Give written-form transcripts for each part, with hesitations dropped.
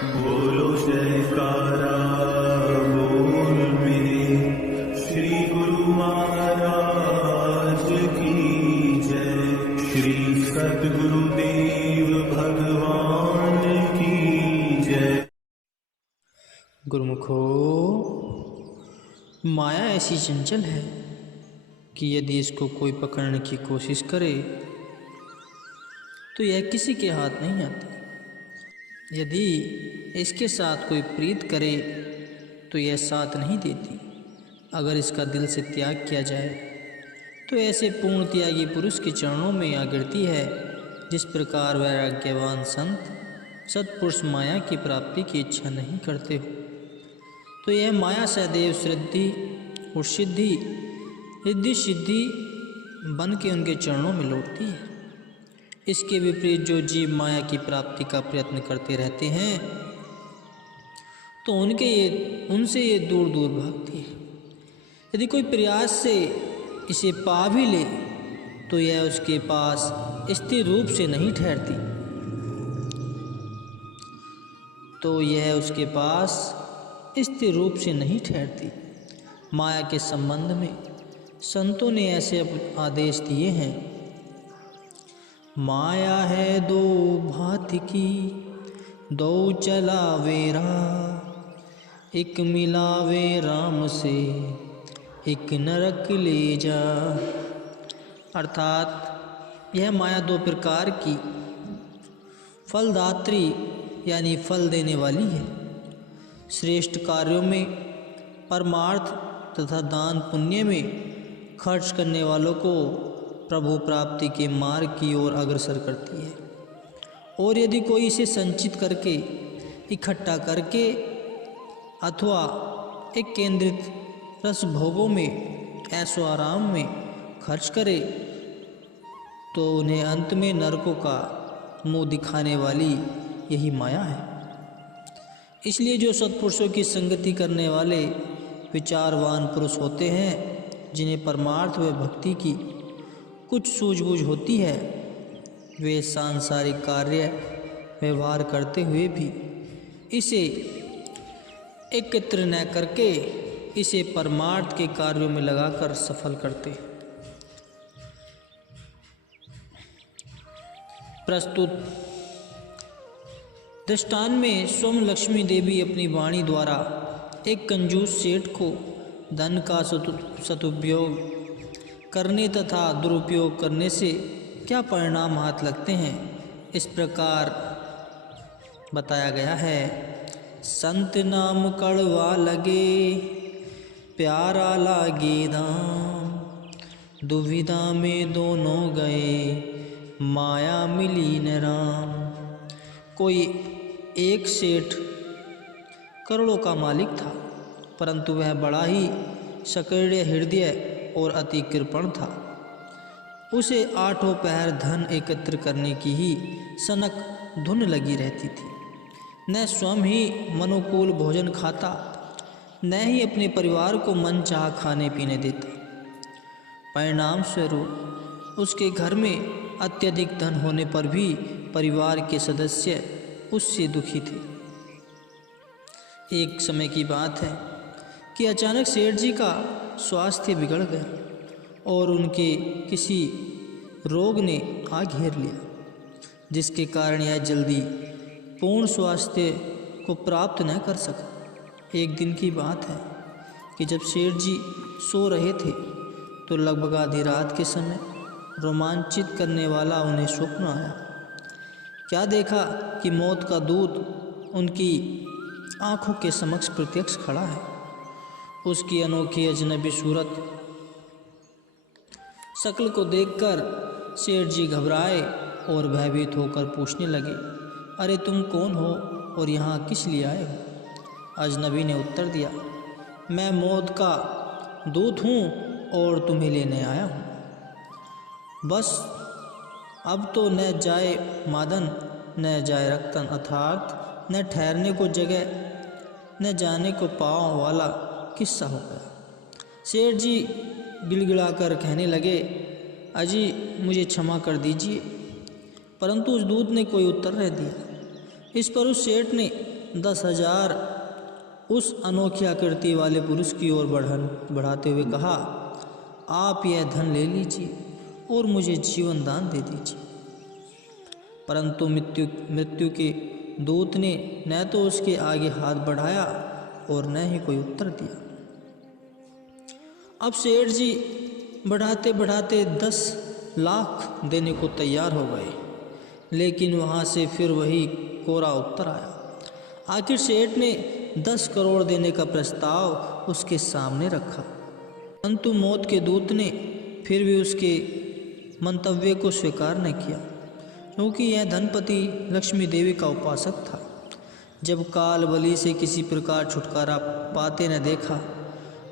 बोलो जयकारा बोल मेरे श्री गुरु महाराज की जय। श्री सद्गुरुदेव भगवान की जय। गुरुमुखो, माया ऐसी चंचल है कि यदि इसको कोई पकड़ने की कोशिश करे तो यह किसी के हाथ नहीं आती। यदि इसके साथ कोई प्रीत करे तो यह साथ नहीं देती। अगर इसका दिल से त्याग किया जाए तो ऐसे पूर्ण त्यागी पुरुष के चरणों में आ गिरती है, जिस प्रकार वैराग्यवान संत सत्पुरुष माया की प्राप्ति की इच्छा नहीं करते हो, तो यह माया सदैव सिद्धि और सिद्धि रिद्धि सिद्धि बन के उनके चरणों में लौटती है। इसके विपरीत जो जीव माया की प्राप्ति का प्रयत्न करते रहते हैं तो उनसे ये दूर दूर भागती है। यदि कोई प्रयास से इसे पा भी ले तो यह उसके पास स्थिर रूप से नहीं ठहरती, माया के संबंध में संतों ने ऐसे आदेश दिए हैं। माया है दो भांति की, दो चलावेरा, एक मिलावे राम से, एक नरक ले जा। अर्थात यह माया दो प्रकार की फलदात्री यानी फल देने वाली है। श्रेष्ठ कार्यों में, परमार्थ तथा दान पुण्य में खर्च करने वालों को प्रभु प्राप्ति के मार्ग की ओर अग्रसर करती है, और यदि कोई इसे संचित करके, इकट्ठा करके अथवा एक केंद्रित रस भोगों में, ऐसो आराम में खर्च करे तो उन्हें अंत में नरकों का मुंह दिखाने वाली यही माया है। इसलिए जो सत्पुरुषों की संगति करने वाले विचारवान पुरुष होते हैं, जिन्हें परमार्थ व भक्ति की कुछ सूझबूझ होती है, वे सांसारिक कार्य व्यवहार करते हुए भी इसे एकत्र न करके इसे परमार्थ के कार्यों में लगाकर सफल करते। प्रस्तुत दृष्टांत में स्वयं लक्ष्मी देवी अपनी वाणी द्वारा एक कंजूस सेठ को धन का सदुपयोग करने तथा दुरुपयोग करने से क्या परिणाम हाथ लगते हैं, इस प्रकार बताया गया है। संत नाम कड़वा लगे, प्यारा लागे दाम, दुविधा में दोनों गए, माया मिली न राम। कोई एक सेठ करोड़ों का मालिक था, परंतु वह बड़ा ही सकड़े हृदय और अति कृपण था। उसे आठों पहर धन एकत्र करने की ही सनक धुन लगी रहती थी। न स्वयं ही मनोकूल भोजन खाता, न ही अपने परिवार को मन चाह खाने पीने देता। परिणाम स्वरूप उसके घर में अत्यधिक धन होने पर भी परिवार के सदस्य उससे दुखी थे। एक समय की बात है कि अचानक सेठ जी का स्वास्थ्य बिगड़ गया और उनके किसी रोग ने आ घेर लिया, जिसके कारण यह जल्दी पूर्ण स्वास्थ्य को प्राप्त न कर सका। एक दिन की बात है कि जब सेठ जी सो रहे थे तो लगभग आधी रात के समय रोमांचित करने वाला उन्हें स्वप्न आया। क्या देखा कि मौत का दूत उनकी आंखों के समक्ष प्रत्यक्ष खड़ा है। उसकी अनोखी अजनबी सूरत शक्ल को देखकर सेठ जी घबराए और भयभीत होकर पूछने लगे, अरे तुम कौन हो और यहाँ किस लिए आए हो? अजनबी ने उत्तर दिया, मैं मौत का दूत हूँ और तुम्हें लेने आया हूँ। बस अब तो न जाए मादन न जाए रक्तन, अर्थात न ठहरने को जगह न जाने को पाँव वाला किस्सा हो गया। सेठ जी गिड़गिड़ाकर कहने लगे, अजी मुझे क्षमा कर दीजिए। परंतु उस दूत ने कोई उत्तर न दिया। इस पर उस सेठ ने 10,000 उस अनोखी आकृति वाले पुरुष की ओर बढ़ाते हुए कहा, आप यह धन ले लीजिए और मुझे जीवन दान दे दीजिए। परंतु मृत्यु के दूत ने न तो उसके आगे हाथ बढ़ाया और न ही कोई उत्तर दिया। अब सेठ जी बढ़ाते बढ़ाते 10 लाख देने को तैयार हो गए, लेकिन वहाँ से फिर वही कोरा उत्तर आया। आखिर सेठ ने 10 करोड़ देने का प्रस्ताव उसके सामने रखा, परंतु मौत के दूत ने फिर भी उसके मंतव्य को स्वीकार न किया, क्योंकि यह धनपति लक्ष्मी देवी का उपासक था। जब काल बलि से किसी प्रकार छुटकारा पाते न देखा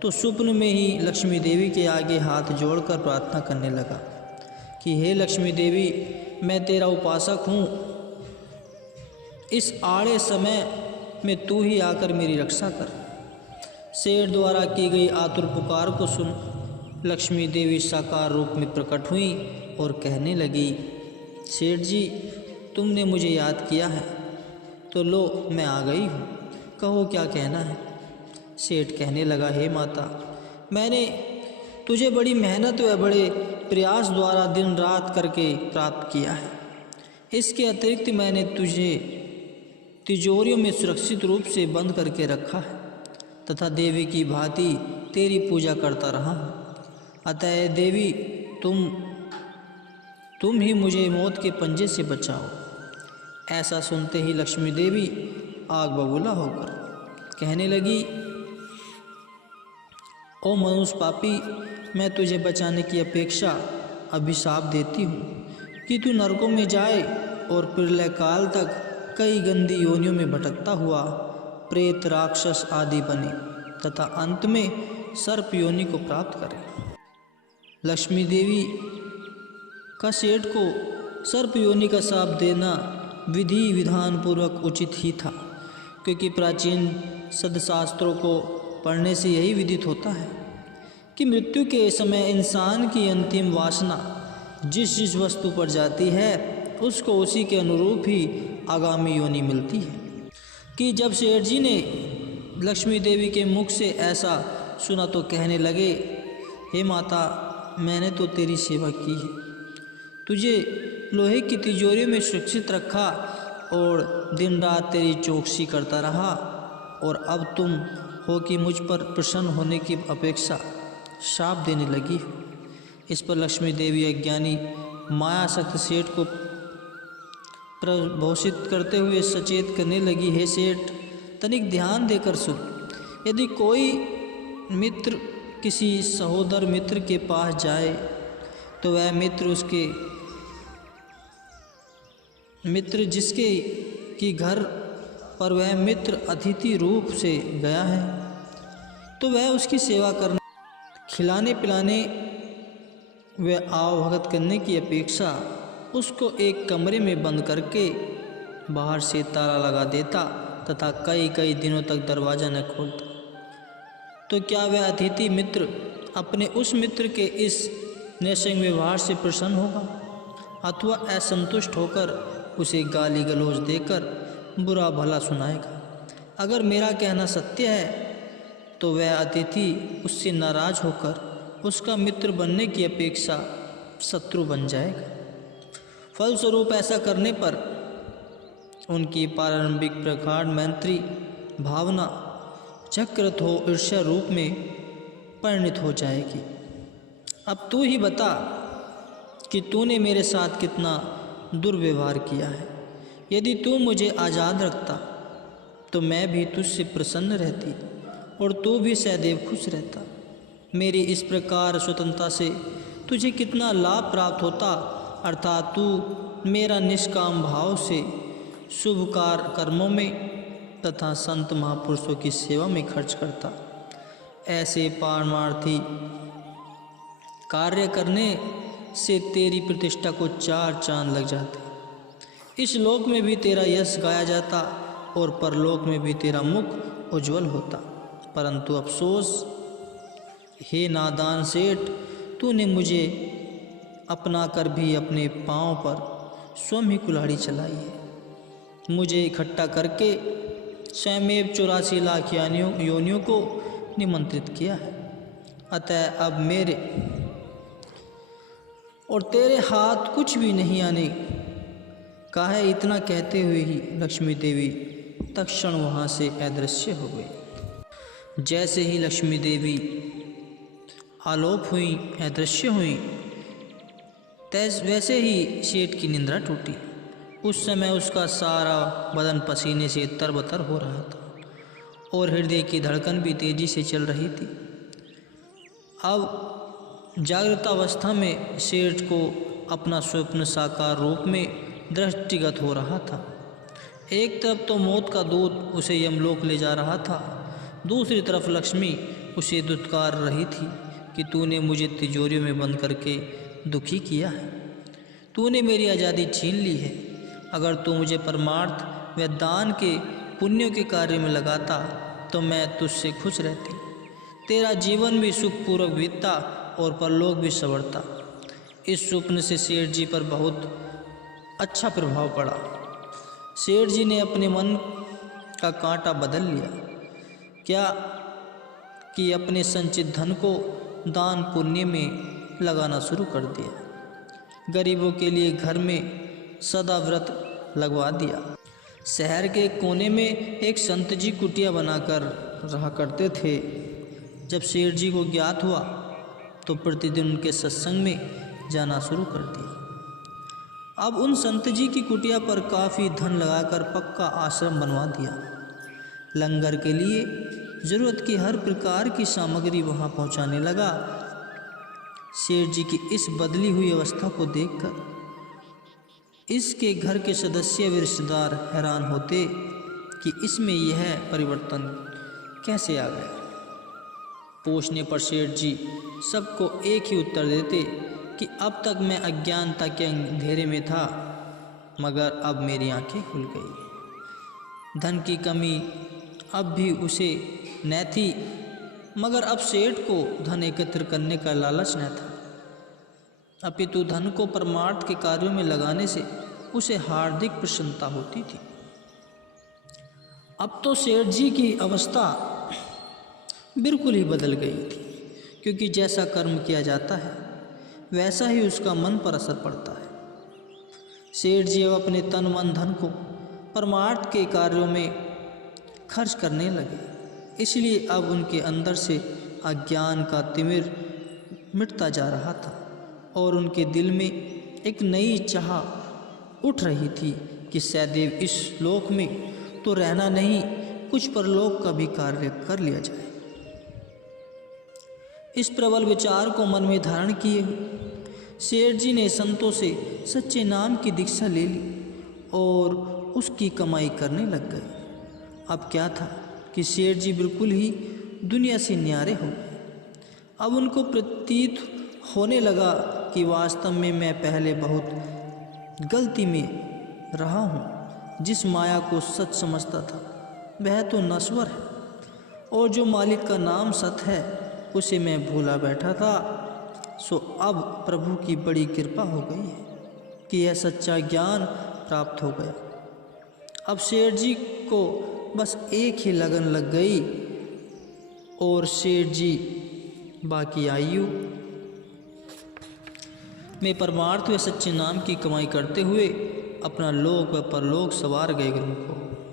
तो स्वप्न में ही लक्ष्मी देवी के आगे हाथ जोड़कर प्रार्थना करने लगा कि हे लक्ष्मी देवी, मैं तेरा उपासक हूँ, इस आड़े समय में तू ही आकर मेरी रक्षा कर। शेर द्वारा की गई आतुर पुकार को सुन लक्ष्मी देवी साकार रूप में प्रकट हुई और कहने लगी, सेठ जी, तुमने मुझे याद किया है तो लो मैं आ गई हूँ, कहो क्या कहना है। सेठ कहने लगा, हे माता, मैंने तुझे बड़ी मेहनत व बड़े प्रयास द्वारा दिन रात करके प्राप्त किया है। इसके अतिरिक्त मैंने तुझे तिजोरियों में सुरक्षित रूप से बंद करके रखा है तथा देवी की भांति तेरी पूजा करता रहा हूँ। अतः देवी, तुम ही मुझे मौत के पंजे से बचाओ। ऐसा सुनते ही लक्ष्मी देवी आग बबूला होकर कहने लगी, ओ मनुष्य पापी, मैं तुझे बचाने की अपेक्षा अभिशाप देती हूँ कि तू नरकों में जाए और प्रलय काल तक कई गंदी योनियों में भटकता हुआ प्रेत, राक्षस आदि बने तथा अंत में सर्प योनि को प्राप्त करे। लक्ष्मी देवी का सेठ को सर्प योनि का शाप देना विधि विधान पूर्वक उचित ही था, क्योंकि प्राचीन सदशास्त्रों को पढ़ने से यही विदित होता है कि मृत्यु के समय इंसान की अंतिम वासना जिस वस्तु पर जाती है उसको उसी के अनुरूप ही आगामी योनि मिलती है। कि जब सेठ जी ने लक्ष्मी देवी के मुख से ऐसा सुना तो कहने लगे, हे माता, मैंने तो तेरी सेवा की है, तुझे लोहे की तिजोरी में सुरक्षित रखा और दिन रात तेरी चौकसी करता रहा, और अब तुम हो कि मुझ पर प्रसन्न होने की अपेक्षा शाप देने लगी हो। इस पर लक्ष्मी देवी अज्ञानी मायासक्त सेठ को प्रभोषित करते हुए सचेत करने लगी, हे सेठ, तनिक ध्यान देकर सुन। यदि कोई मित्र किसी सहोदर मित्र के पास जाए तो वह मित्र जिसके कि घर पर वह मित्र अतिथि रूप से गया है तो वह उसकी सेवा करने, खिलाने पिलाने व आवभगत करने की अपेक्षा उसको एक कमरे में बंद करके बाहर से ताला लगा देता तथा कई कई दिनों तक दरवाज़ा न खोलता, तो क्या वह अतिथि मित्र अपने उस मित्र के इस नैसर्गिक व्यवहार से प्रसन्न होगा अथवा असंतुष्ट होकर उसे गाली गलौज देकर बुरा भला सुनाएगा? अगर मेरा कहना सत्य है तो वह अतिथि उससे नाराज होकर उसका मित्र बनने की अपेक्षा शत्रु बन जाएगा। फलस्वरूप ऐसा करने पर उनकी प्रारंभिक प्रगाढ़ मैत्री भावना चक्रत हो ईर्ष्या रूप में परिणित हो जाएगी। अब तू ही बता कि तूने मेरे साथ कितना दुर्व्यवहार किया है। यदि तू मुझे आज़ाद रखता तो मैं भी तुझसे प्रसन्न रहती और तू भी सदैव खुश रहता। मेरी इस प्रकार स्वतंत्रता से तुझे कितना लाभ प्राप्त होता, अर्थात तू मेरा निष्काम भाव से शुभ कर्मों में तथा संत महापुरुषों की सेवा में खर्च करता। ऐसे पारमार्थी कार्य करने से तेरी प्रतिष्ठा को 4 चांद लग जाते। इस लोक में भी तेरा यश गाया जाता और परलोक में भी तेरा मुख उज्जवल होता। परंतु अफसोस, हे नादान सेठ, तूने मुझे अपना कर भी अपने पांव पर स्वयं ही कुल्हाड़ी चलाई है। मुझे इकट्ठा करके स्वयमेव 84 लाख योनियों को निमंत्रित किया है। अतः अब मेरे और तेरे हाथ कुछ भी नहीं आने का है। इतना कहते हुए ही लक्ष्मी देवी तत्क्षण वहाँ से अदृश्य हो गई। जैसे ही लक्ष्मी देवी आलोप हुई, अदृश्य हुई, वैसे ही सेठ की निंद्रा टूटी। उस समय उसका सारा बदन पसीने से तरबतर हो रहा था और हृदय की धड़कन भी तेजी से चल रही थी। अब जागृत अवस्था में सेठ को अपना स्वप्न साकार रूप में दृष्टिगत हो रहा था। एक तरफ तो मौत का दूत उसे यमलोक ले जा रहा था, दूसरी तरफ लक्ष्मी उसे दुत्कार रही थी कि तूने मुझे तिजोरियों में बंद करके दुखी किया है, तूने मेरी आज़ादी छीन ली है। अगर तू मुझे परमार्थ व दान के पुण्यों के कार्य में लगाता तो मैं तुझसे खुश रहती, तेरा जीवन भी सुखपूर्वक बीतता और परलोक भी संवरता। इस स्वप्न से सेठ जी पर बहुत अच्छा प्रभाव पड़ा। सेठ जी ने अपने मन का कांटा बदल लिया, क्या कि अपने संचित धन को दान पुण्य में लगाना शुरू कर दिया। गरीबों के लिए घर में सदा व्रत लगवा दिया। शहर के कोने में एक संत जी कुटिया बनाकर रहा करते थे। जब सेठ जी को ज्ञात हुआ तो प्रतिदिन उनके सत्संग में जाना शुरू कर दिया। अब उन संत जी की कुटिया पर काफ़ी धन लगाकर पक्का आश्रम बनवा दिया। लंगर के लिए ज़रूरत की हर प्रकार की सामग्री वहाँ पहुँचाने लगा। सेठ जी की इस बदली हुई अवस्था को देखकर इसके घर के सदस्य व रिश्तेदार हैरान होते कि इसमें यह परिवर्तन कैसे आ गया। पूछने पर सेठ जी सबको एक ही उत्तर देते कि अब तक मैं अज्ञानता के अंधेरे में था, मगर अब मेरी आंखें खुल गई। धन की कमी अब भी उसे न थी, मगर अब सेठ को धन एकत्र करने का लालच न था, अपितु धन को परमार्थ के कार्यों में लगाने से उसे हार्दिक प्रसन्नता होती थी। अब तो सेठ जी की अवस्था बिल्कुल ही बदल गई थी, क्योंकि जैसा कर्म किया जाता है वैसा ही उसका मन पर असर पड़ता है। सेठ जी अब अपने तन मन धन को परमार्थ के कार्यों में खर्च करने लगे, इसलिए अब उनके अंदर से अज्ञान का तिमिर मिटता जा रहा था और उनके दिल में एक नई चाह उठ रही थी कि सदैव इस लोक में तो रहना नहीं, कुछ परलोक का भी कार्य कर लिया जाए। इस प्रबल विचार को मन में धारण किए सेठ जी ने संतों से सच्चे नाम की दीक्षा ले ली और उसकी कमाई करने लग गए। अब क्या था कि सेठ जी बिल्कुल ही दुनिया से न्यारे हो गए। अब उनको प्रतीत होने लगा कि वास्तव में मैं पहले बहुत गलती में रहा हूँ। जिस माया को सच समझता था वह तो नश्वर है, और जो मालिक का नाम सत है उसे मैं भूला बैठा था। सो अब प्रभु की बड़ी कृपा हो गई है कि यह सच्चा ज्ञान प्राप्त हो गया। अब सेठ जी को बस एक ही लगन लग गई और सेठ जी बाकी आयु में परमार्थ व सच्चे नाम की कमाई करते हुए अपना लोक व परलोक सवार गए गुरु को।